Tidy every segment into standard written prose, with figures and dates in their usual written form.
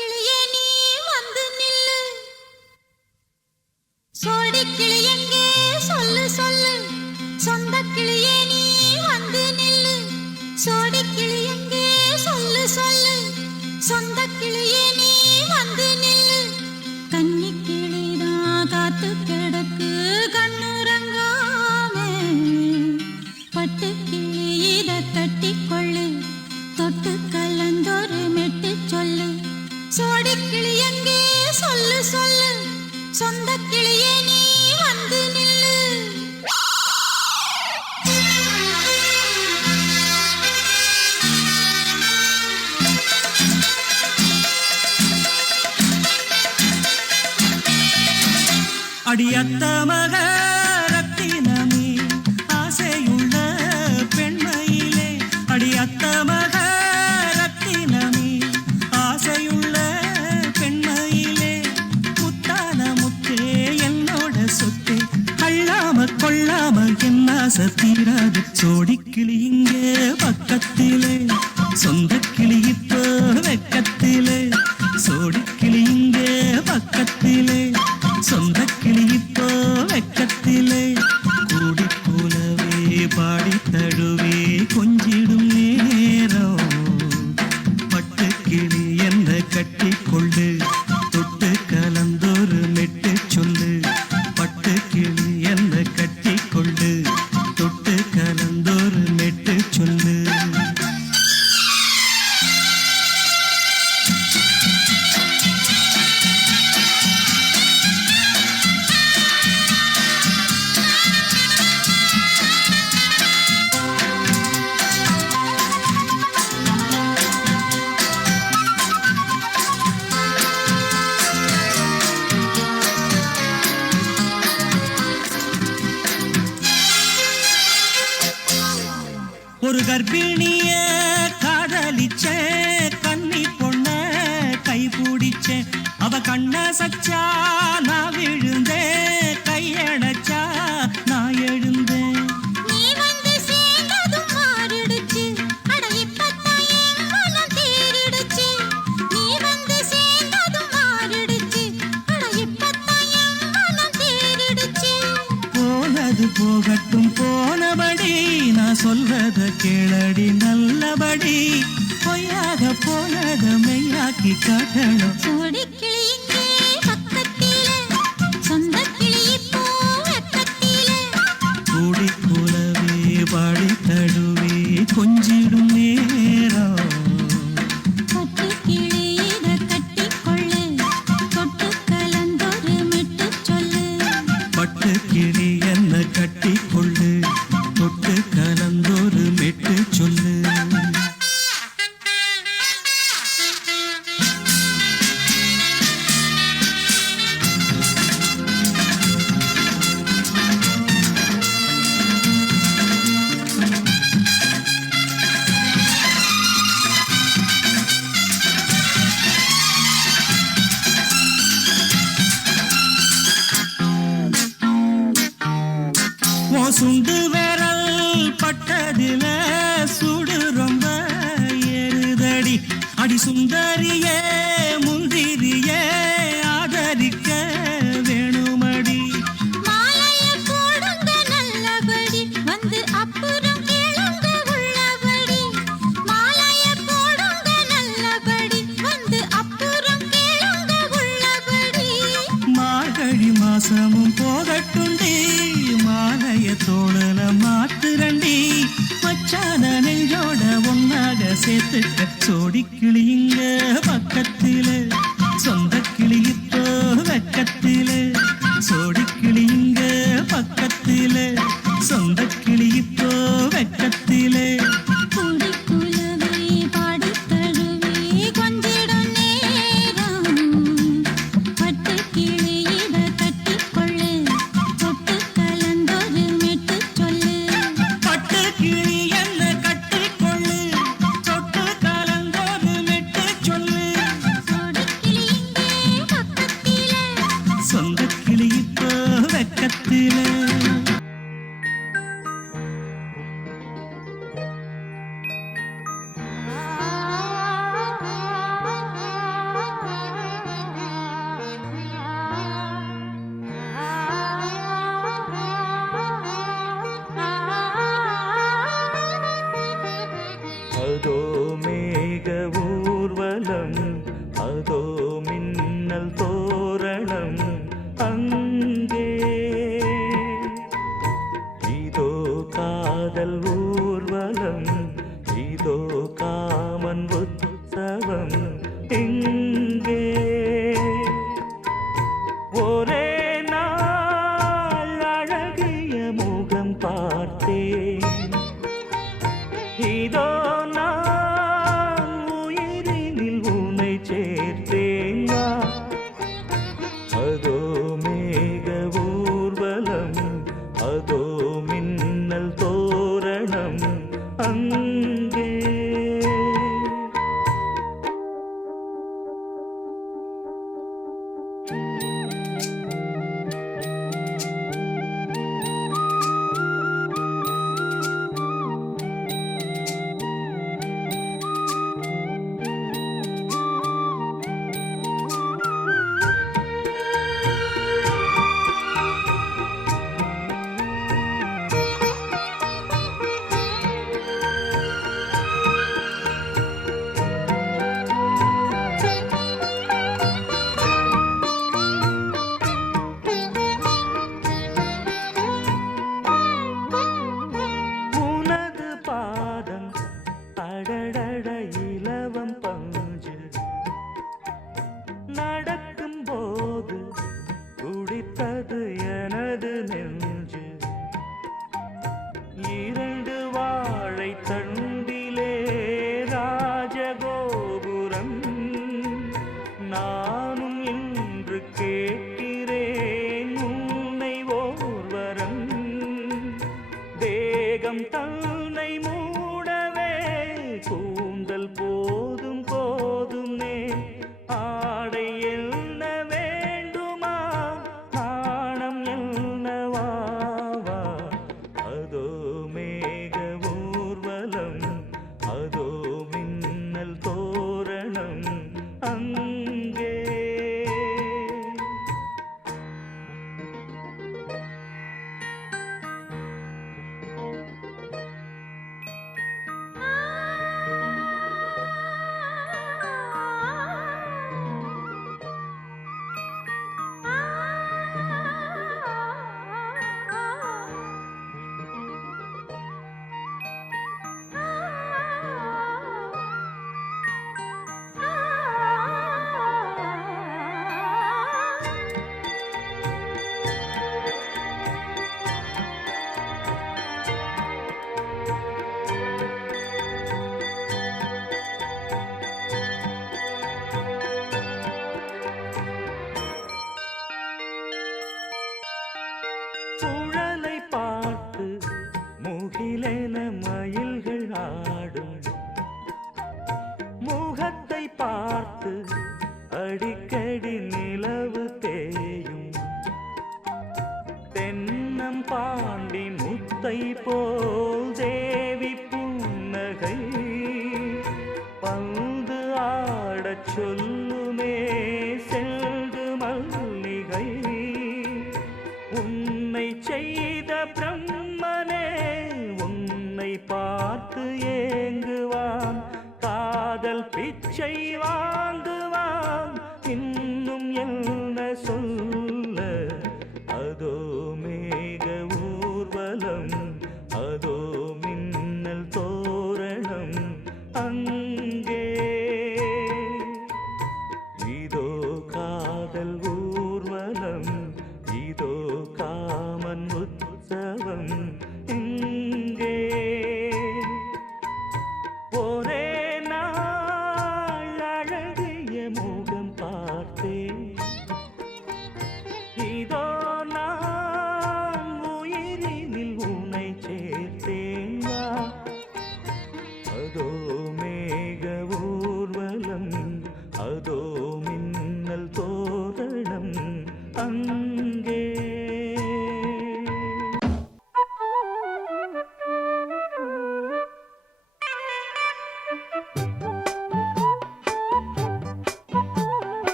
கிளியே நீ வந்து நில்லு, சோடி கிளி எங்கே சொல்லு சொல்லு, சொந்த கிளியே நீ வந்து நில்லு, சோடி கிளி எங்கே சொல்லு சொல்லு, சொந்த கிளியே நீ வந்து நில்லு. கன்னி கிளிதான் காத்து கிடக்கு கண்ணுறங்காமே, பட்டு கிளி இத கட்டிக்கொள்ளு, தொட்டு கலந்தொரு மெட்டு சொல்லு, சோடி கிளி எங்கே சொல்லு சொல்லு, சொந்த கிளியே நீ வந்து நில்லு. அடியத்த மக ரத்தினமே ஆசையுள்ள பெண்மையிலே, அடியத்த மக ரத்தினமே ஆசையுள்ள பெண்மையிலே, முத்தான முத்தே என்னோட சொத்தே, அள்ளாம கொள்ளாம என்ன சத்தீராது, சோடி கிளி இங்கே பக்கத்திலே, சொந்த கிளி இப்போ வெக்கத்திலே, சோடி கிளி இங்கே பக்கத்திலே, சொந்த கிளி இப்போ வெக்கத்திலே, கூடி போலவே பாடி தழுவே கொஞ்சிடும் நேரம், பட்டு கிளி என்ன கட்டி கொள்ளு, தொட்டு கலந்தொரு மெட்டு சொல்லு, பட்டு கிளி என்ன கட்டி கொள்ளு, தொட்டு கலந்தொரு மெட்டு சொல்லு. ஒரு கர்ப்பிணிய காதலிச்ச கன்னி பொண்ண கைபிடிச்ச, அவ கண்ண சச்சா நான் விழுந்தேன், கையடைச்சா நான் எழுந்தேன். நீ வந்து சேர்ந்ததும் மாறிடுச்சு, அட இப்பத்தான் என் மனம் தேறிடுச்சு, நீ வந்து சேர்ந்ததும் மாறிடுச்சு, அட இப்பத்தான் என் மனம் தேறிடுச்சு. போனது போகட்டும் போனபடி, நான் சொல்றத கேளடி நல்லபடி, பொய்யாக போனத மெய்யாக்கி காட்டணும், சோடி கிளி இங்கே பக்கத்திலே, சொந்த கிளி இப்போ வெக்கத்திலே, கூடி போலவே பாடி தழுவே கொஞ்சிடும் நேரம், பட்டு கிளி இத கட்டிக்கொள்ளு, தொட்டு கலந்தொரு மெட்டு சொல்லு, பட்டு கிளி என்ன கட்டி கொள்ளு, தொட்டு கலந்தொரு மெட்டு சொல்லு. சுண்டு விரல் பட்டதில சுடு ரொம்ப ஏறுதடி, அடி சுந்தரியே முந்திரியே ஆதரிக்க வேணுமடி, மாலைய போடுங்க நல்லபடி, வந்து அப்புறம் கேளுங்க உள்ளபடி, மாலைய போடுங்க நல்லபடி, வந்து அப்புறம் கேளுங்க உள்ளபடி. மார்கழி மாசமும் போகட்டுண்டி, மாலைய தோழல மாத்துரண்டி, மச்சான நெஞ்சோட ஒன்னாக சேர்த்துக்க, சோடி கிளிங்க பக்கத்து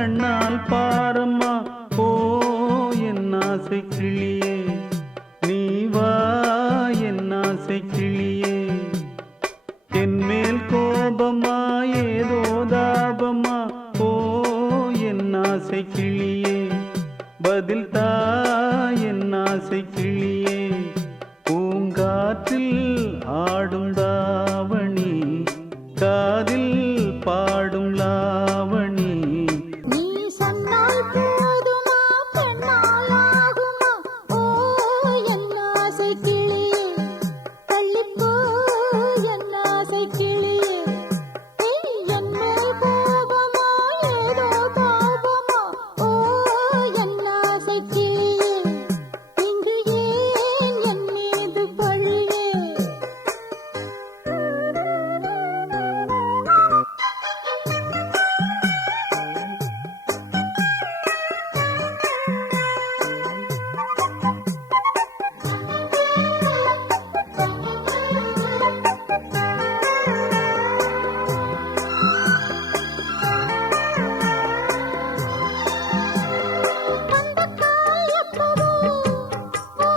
கண்ணால் பாரம்மா ஓ என் ஆசை கிளியே நீ வா என் ஆசை கிளியே என் மேல் கோபமா ஏதோ தாபமா ஓ என் ஆசை கிளியே பதில் தா என் ஆசை கிளியே பூங்காற்றில் ஆடும் தாவணி காதில் பாடும் லாவணி நீ சொன்னால் போதுமா பெண்ணால் ஆகுமா ஓ என் ஆசை கிளியே தள்ளிப்போ என் ஆசை கிளியே என் மேல் கோபமா ஏதோ தாபமா ஓ என் ஆசை கிளியே இங்கு ஏன் என் மீது பழியே பந்தக்கால் எப்பவோ ஓ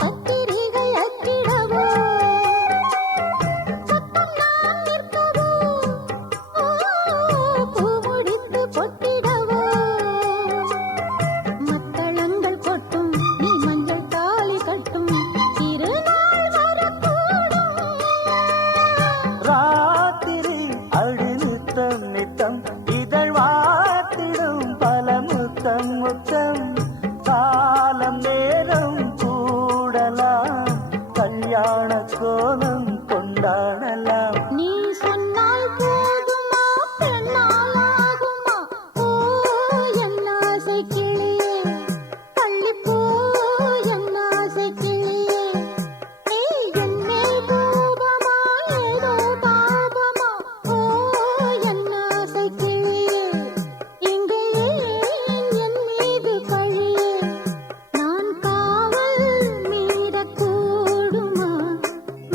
பத்திரிகை அச்சிடவோ சத்தம் நான் நிற்கவோ ஓ பூ முடித்து பொட்டிடவோ மத்தளங்கள் கொட்டும் நீ மஞ்சள் தாலி கட்டும் திருநாள் வரக்கூடும் ராத்திரி அடி நித்தம் நித்தம் இதழ் வாத்திடும் பல முத்தம் முத்தம் காலம் நேரம் கூடலாம் கல்யாண கோலம் கொண்டாடலாம் நீ சொன்னால் போதுமா பெண்ணால் ஆகுமா ஓ என் ஆசை கிளியே தள்ளிப்போ என் ஆசை கிளியே என் மேல் கோபமா ஏதோ தாபமா ஓ என் ஆசை கிளியே இங்கே ஏன் என் மீது பழியே நான் காவல் மீறக்கூடுமா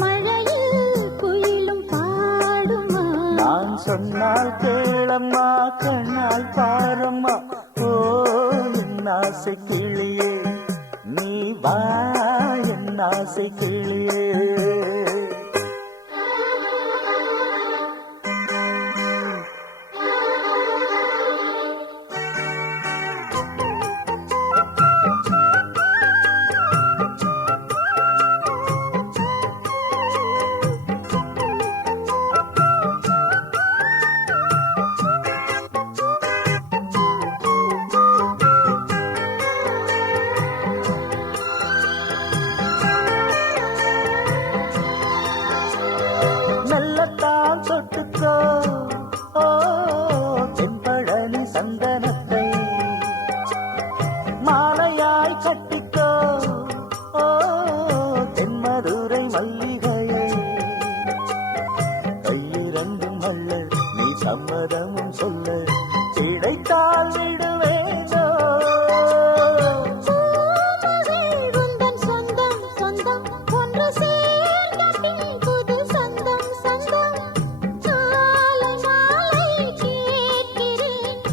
மழையில் குயிலும் பாடுமா நான் சொன்னால் கேளம்மா கண்ணால் பாரம்மா ஓ என் ஆசை கிளியே நீ வா என் ஆசை கிளியே மெல்லத்தான் தொட்டுக்கோ ஓ தென்பழனி சந்தனத்தை மாலையாய் கட்டிக்கோ ஓ தென்மதுரை மல்லிகையை கையிரண்டும் மல்ல நீ சம்மதமும் சொல்ல கிடைத்தால் விடுவேனோ பூமகள் உந்தன் சொந்தம் சொந்தம் ஒன்று சேர்ந்த பின் புது சொந்தம் சொந்தம் மாலை மாலை கேட்கிறேன்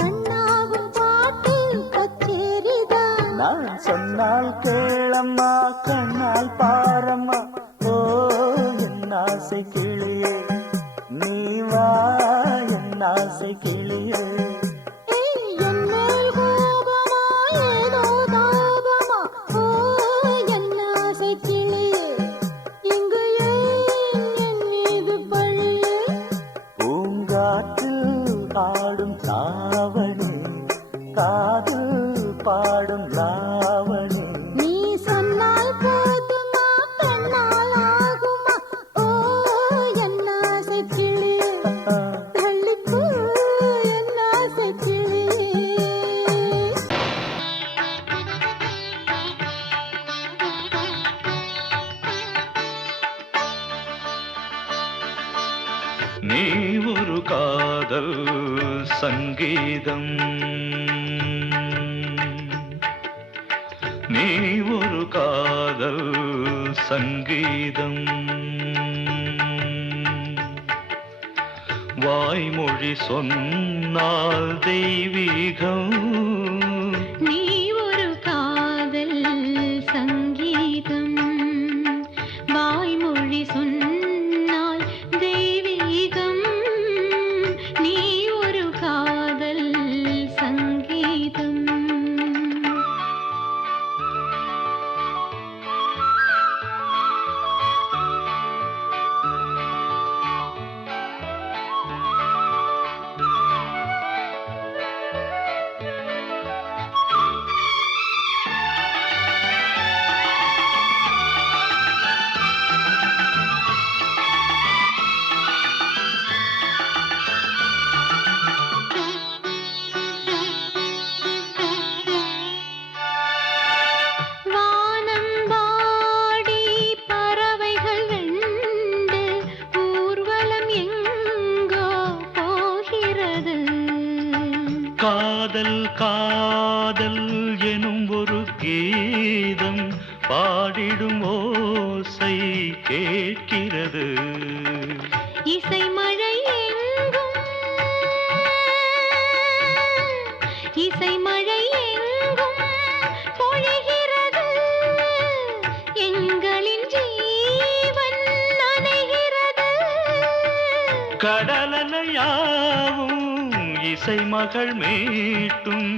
கண்ணாவும் பாட்டு கச்சேரிதான் நான் சொன்னால் கேளம்மா கண்ணால் பாரம்மா ஓ என் ஆசை கிளியே நீ வா என் ஆசை கிளியே என் மேல் கோபமா ஏதோ தாபமா ஓ என் ஆசை கிளியே இங்கு ஏன் என் மீது பழியே பூங்காற்றில் ஆடும் தாவணி காதில் பாடும் லாவணி நீ சொன்னால் போதுமா பெண்ணால் ஆகுமா ஓ என் ஆசை கிளியே தள்ளிப்போ என் ஆசை கிளியே நீ ஒரு காதல் சங்கீதம் நீ ஒரு காதல் சங்கீதம் வாய்மொழி சொன்ன சொன்னால் தெய்வீகம். நீ ஒரு காதல் சங்கீதம், வாய்மொழி சொன்னால் தெய்வீகம். நீ ஒரு காதல் சங்கீதம். வானம்பாடி பறவைகள் வெண்டு ஊர்வலம் எங்கோ போகிறது. காதல் காதல் எனும் ஒரு கீதம் பாடிடும் ஓசை கேட்கிறது. இசை மழை எங்கும், இசை மழை எங்கும் பொழிகிறது. எங்களின் ஜீவன் நனைகிறது. கடலலையாவும் இசை மகள் மீட்டும்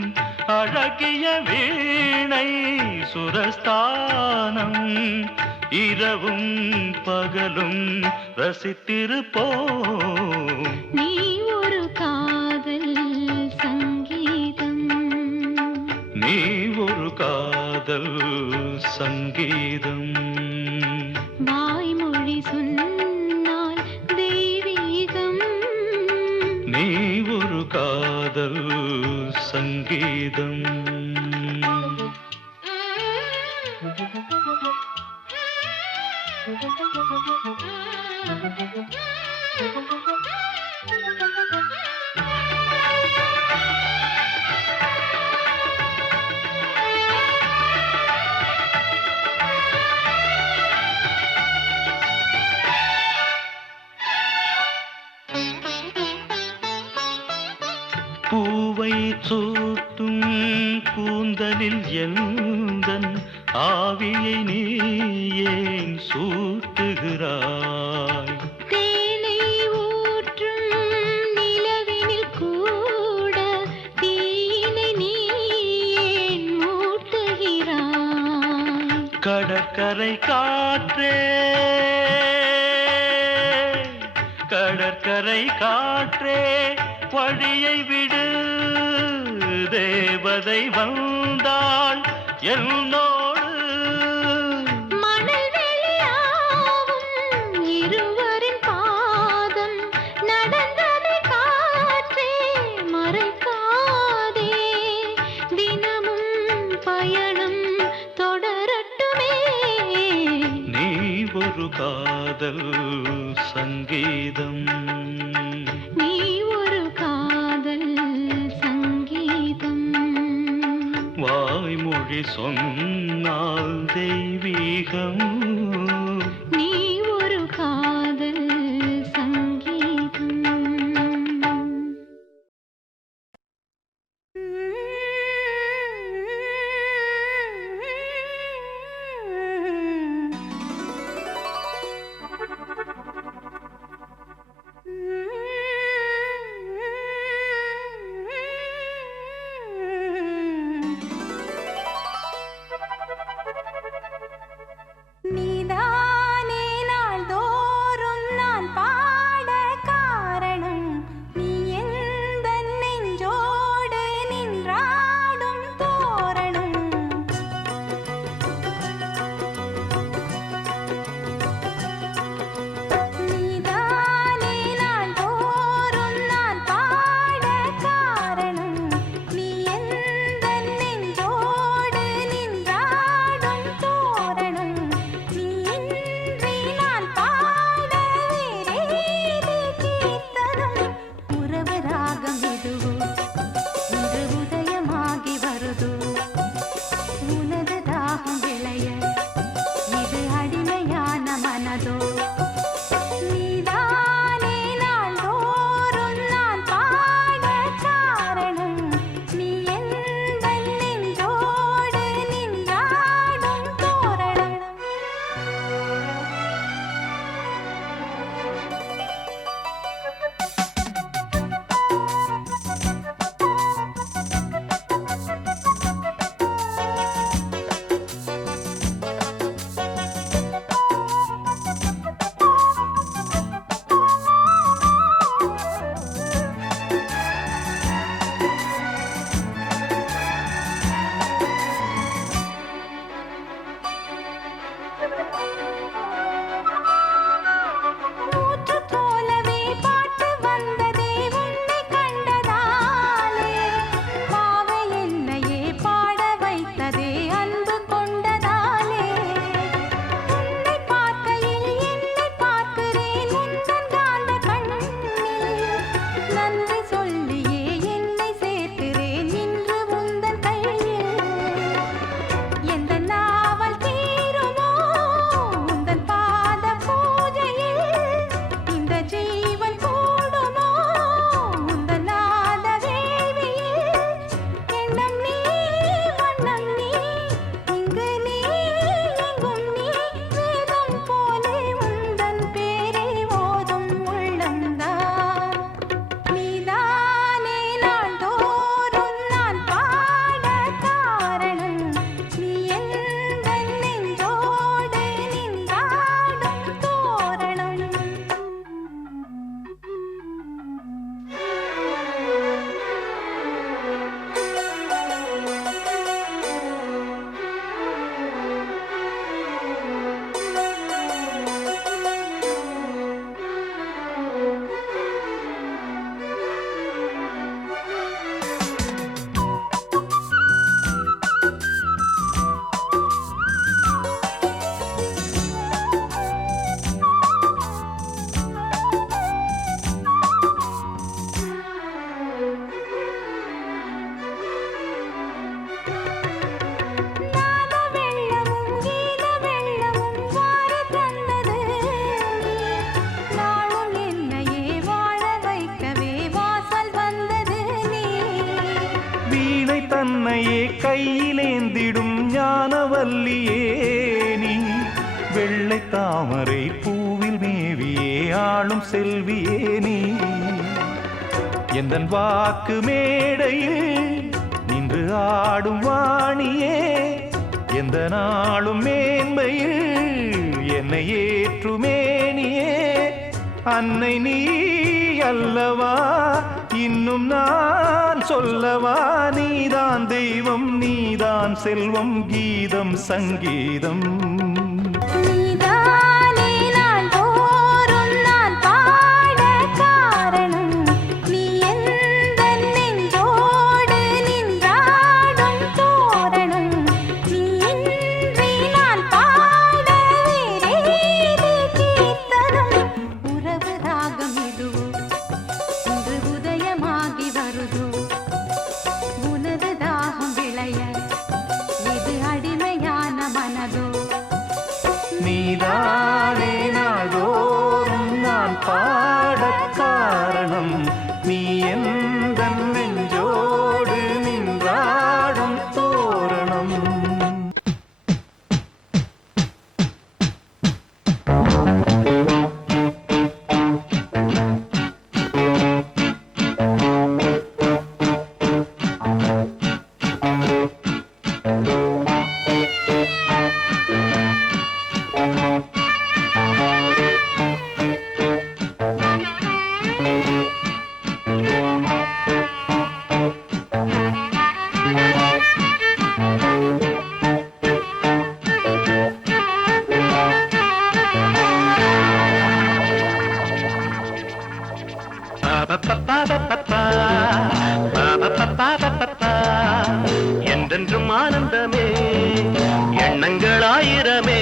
அழகிய வீணை சுரஸ்தானம். இரவும் பகலும் ரசித்திருப்போம். நீ ஒரு காதல் சங்கீதம், நீ ஒரு காதல் சங்கீதம். வாய்மொழி சொன்னால் தெய்வீகம். நீ ஒரு காதல் சங்கீதம். பூவை சூட்டும் கூந்தலில் எந்தன் ஆவியை நீ ஏன் சூட்டுகிறாய்? தேனை ஊற்றும் நிலவினில் கூட தீயினை நீ ஏன் மூட்டுகிறாய்? கடற்கரை காற்றே, கடற்கரை காற்றே வழியை விடு. தேவதை வந்தாள் என்னோடு. மணல் வெளியாகும் இருவரின் பாதம் நடந்ததை காற்றே மறைக்காதே. தினமும் பயணம் தொடரட்டுமே. நீ ஒரு காதல் சங்கீதம். நீ ஒரு காதல் சங்கீதம், வாய்மொழி சொன்னால் தெய்வீகம். நீ ஒரு காதல் சங்கீதம். நீதானே நாள்தோறும் நான் பாட காரணம். நீ எந்த நெஞ்சோடு நின்றா வீணை தன்னையே கையிலேந்திடும் ஞானவல்லியே நீ வெள்ளை தாமரை பூவில் மேவியே ஆளும் செல்வியே நீ எந்தன் வாக்கு மேடையில் நின்று ஆடும் வாணியே எந்த நாளும் மேன்மையில் என்னை ஏற்றுமேனியே அன்னை நீ அல்லவா இன்னும் நான் சொல்லவா நீதான் தெய்வம் நீதான் செல்வம் கீதம் சங்கீதம் என்றென்றும் ஆனந்தமே எண்ணங்கள் ஆயிரமே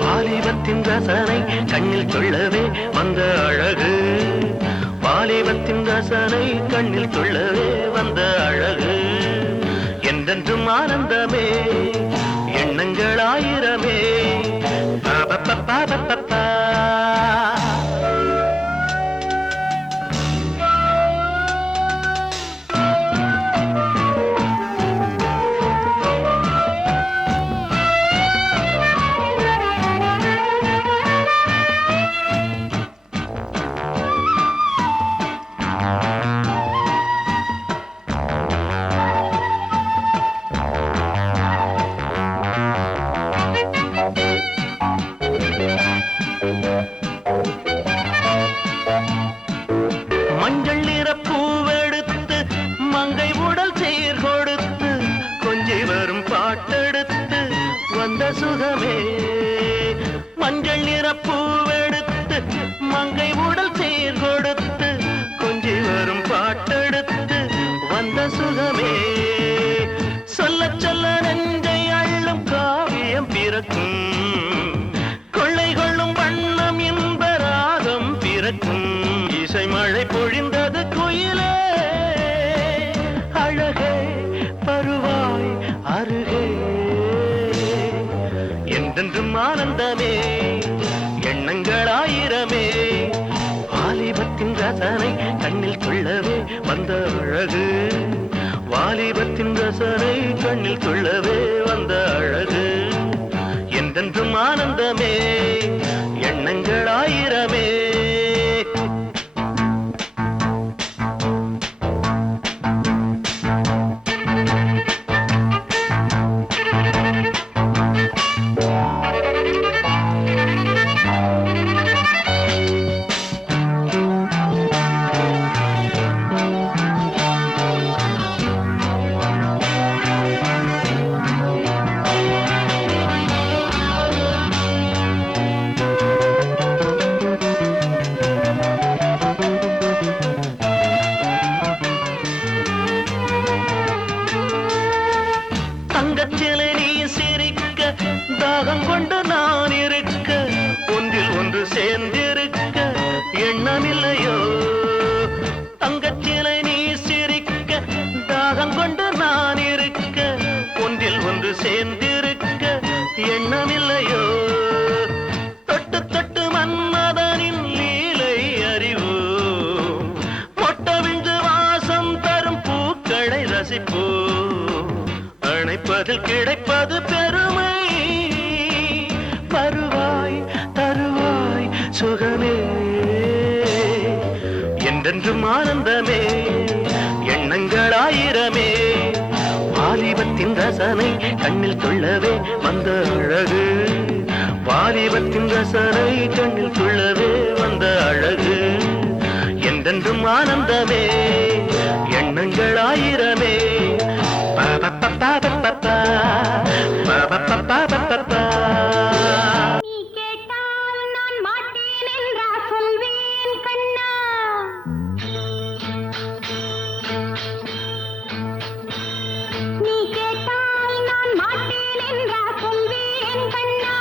வாலிபத்தின் ரசனை கண்ணில் கொள்ளவே வந்த அழகு வாலிபத்தின் ரசனை கண்ணில் கொள்ளவே வந்த அழகு என்றென்றும் ஆனந்தமே எண்ணங்கள் ஆயிரமே மஞ்சள் நிற பூவெடுத்து மங்கை உடல் சீர் கொடுத்து கொஞ்சி வரும் பாட்டெடுத்து வந்த சுகமே மஞ்சள் நிற பூவெடுத்து மங்கை உடல் சீர் கொடுத்து கொஞ்சி வரும் பாட்டெடுத்து வந்த சுகமே சொல்ல சொல்ல நெஞ்சை அள்ளும் காவியம் பிறக்கும் கொள்ளை கொள்ளும் வண்ணம் இன்ப ராகம் பிறக்கும் இசை மழை பொழிந்தது குயிலே அழகே பருவாய் அருகே என்றென்றும் ஆனந்தமே எண்ணங்கள் ஆயிரமே வாலிபத்தின் ரசனை கண்ணில் கொள்ளவே வந்த அழகு வாலிபத்தின் ரசனை கண்ணில் கொள்ளவே வந்த அழகு என்றென்றும் ஆனந்தமே எண்ணங்கள் ஆயிரமே தங்கச்சிலை நீ சிரிக்க தாகம் கொண்டு நான் இருக்க ஒன்றில் ஒன்று சேர்ந்திருக்க எண்ணமில்லையோ தங்கச்சிலை நீ சிரிக்க தாகம் கொண்டு நான் இருக்க ஒன்றில் ஒன்று சேர்ந்திருக்க எண்ணமில்லையோ தொட்டு தொட்டு மன்மதனின் லீலை அறிவு மொட்டவிழ்ந்து வாசம் தரும் பூக்களை ரசிப்போம் பூ அணைப்பதில் கிடைப்பது பெருமை வருவாய் தருவாய் சுகமே என்றென்றும் ஆனந்தமே எண்ணங்கள் ஆயிரமே வாலிபத்தின் ரசனை கண்ணில் துள்ளவே வந்த அழகு வாலிபத்தின் ரசனை கண்ணில் துள்ளவே வந்த அழகு என்றென்றும் ஆனந்தமே எண்ணங்கள் ஆயிரமே நீ கேட்டால் நான் மாட்டேன் என்றா சொல்வேன் கண்ணா நீ கேட்டால் நான் மாட்டேன் என்றா சொல்வேன் கண்ணா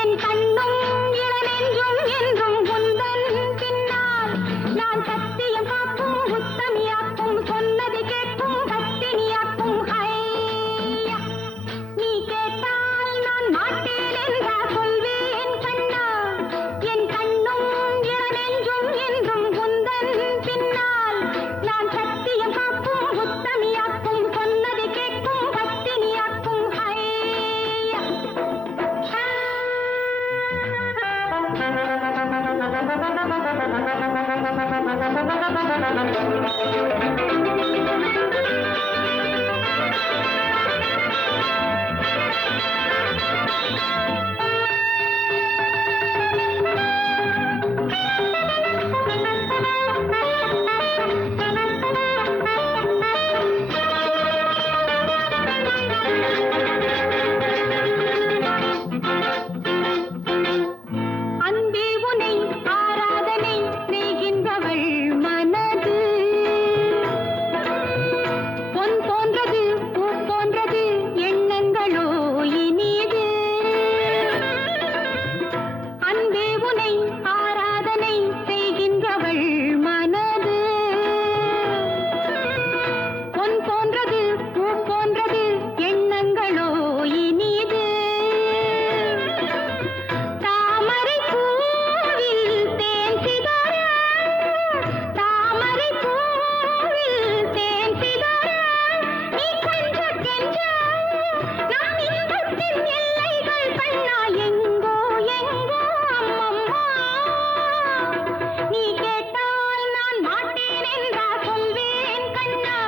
என் கண்ணும் இளநெஞ்சும் என்றும் உந்தன் பின்னால் நான் சத்தியம் காக்கும் உத்தமியாக்கும் சொன்னது கேட்கும் பத்தினியாக்கும் ஹையா நீ கேட்டால் நான் மாட்டேன் என்றா சொல்வேன் கண்ணா என் கண்ணும் இளநெஞ்சும் என்றும் உந்தன் பின்னால் நான் சத்தியம் காக்கும் உத்தமியாக்கும் சொன்னது கேட்கும் பத்தினியாக்கும் ஹையா அன்பே உனை ஆராதனை செய்கின்றவள் மனது பொன் போன்றது பூ போன்றது எண்ணங்களோ இனிது அன்பே உனை ஆராதனை செய்கின்றவள் மனது பொன் போன்றது பூ போன்றது எண்ணங்களோ இனிது தாமரை பூவில் தேன் சிதற தாமரை பூவில் தேன் சிதற நீ கொஞ்ச கெஞ்ச நான் இன்பத்தின் எல்லைகள் கண்ணா எங்கோ எங்கோ அம்மம்மா நீ கேட்டால் நான் மாட்டேன் என்றா சொல்வேன் கண்ணா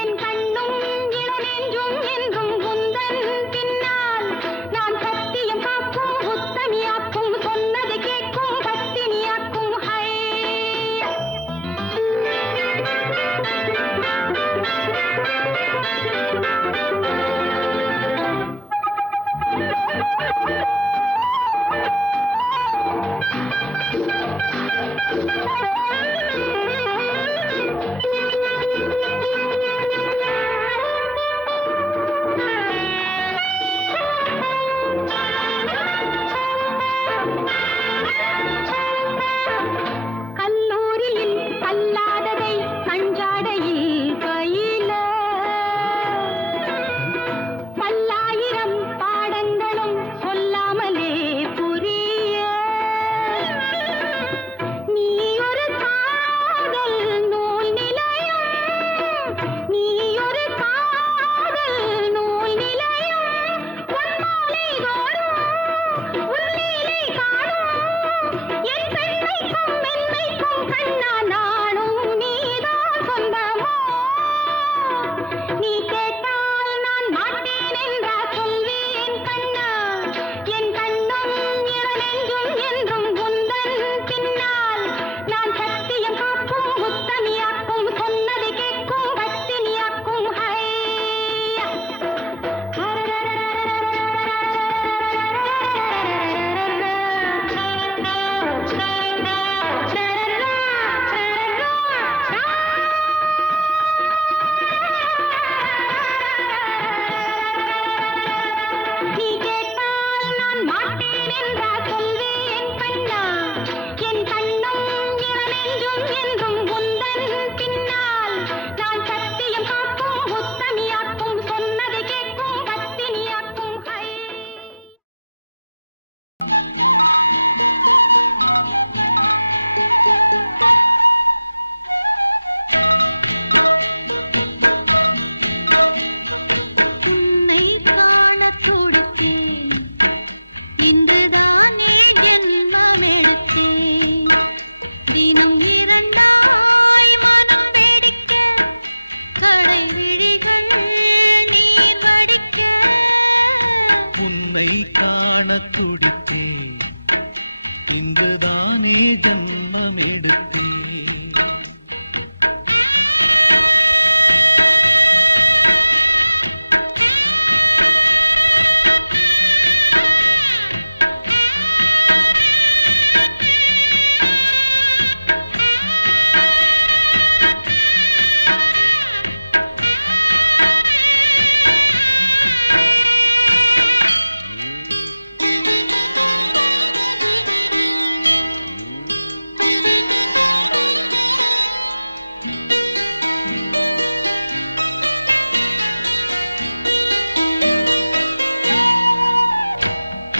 என் கண்ணும் இளநெஞ்சும் என்றும் உந்தன் பின்னால் நான் சத்தியம் காக்கும் உத்தமியாக்கும் சொன்னது கேட்கும் பத்தினியாக்கும் ஹையா கல்லூரியில் கல்லாததை கஞ்சாடையில் பயில பல்லாயிரம் பாடங்களும் சொல்லாமலே புரிய நீ ஒரு காதல் நூல் நிலையம் நீ ஒரு காதல் நூல் நிலையம் உன்மாலை தோறும் உன்லீலை காணும் என் பெண்மைக்கும் மென்மைக்கும் கண்ணா நானும் நீதான் சொந்தமோ நீ கேட்டால் நான் மாட்டேன் என்றா சொல்வேன் கண்ணா என் கண்ணும் இளநெஞ்சும் என்றும் உந்தன் பின்னால் நான் சத்தியம் காக்கும் உத்தமியாக்கும் சொன்னது கேட்கும் பத்தினியாக்கும் ஹையா உன்னை காண துடித்தேன், இன்றுதானே ஜன்மம் எடுத்தேன்.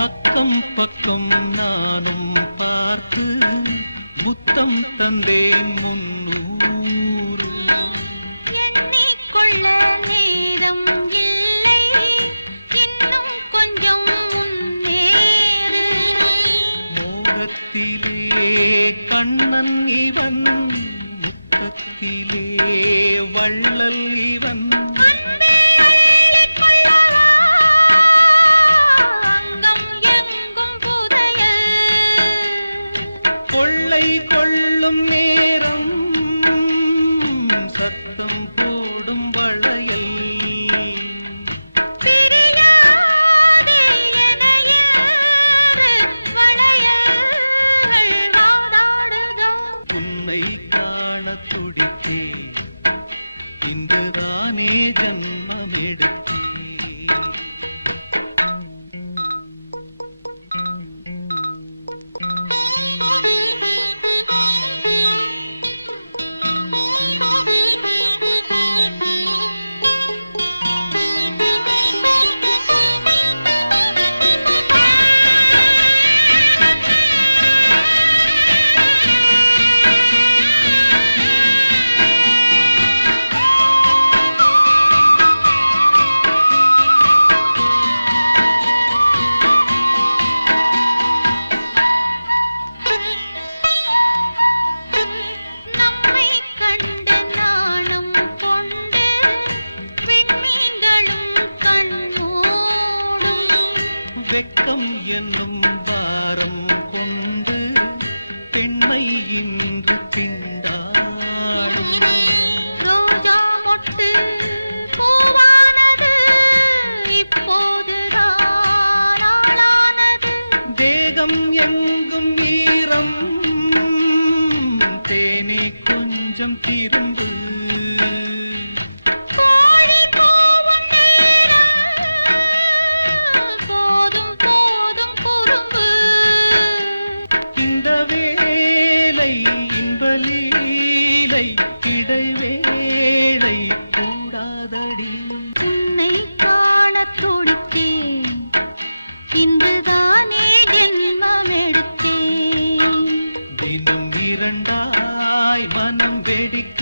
அக்கம் பக்கம் நானும் பார்த்து முத்தம் தந்தேன் 300. எண்ணிக்கொள்ள நேரம் இல்லை, இன்னும் கொஞ்சம் முன்னேறு. மோகத்திலே கண்ணன் இவன், முத்தத்திலே வள்ளல் இவன். அன்பே அள்ளிக் கொள்ளவா, அங்கம் எங்கும் புதையல். கொள்ளை கொள்ளும் நேரம் சத்தம் போடும் வளையல். பிரியாதே எனையேறு, வளையல்கள் வாதாடுதோ. உன்னை காண துடித்தேன், இன்றுதானே ஜன்மம் எடுத்தேன். நம்மை கண்டு நாணம் கொண்டு விண்மீன்களும் கண்மூடும். வெட்கம் என்னும் பாரம் கொண்டு பெண்மை இன்று திண்டாடும். ரோஜா மொட்டு பூவானது, இப்போதுதான் ஆளானது. தேகம் எங்கும் ஈரம், தேனே கொஞ்சம் திரும்பு. கோழி கூவும் நேரம், போதும் போதும் குறும்பு. இந்த வேலை இன்பலீலை, இடைவேளை கூடாதடி. உன்னை காணத் துடித்தேன், இன்றுதானே ஜென்மம் எடுத்தேன். தினம் இரண்டாய் மனம் வெடிக்க,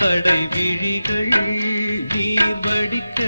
கடை விழிகள் நீர் வடிக்க.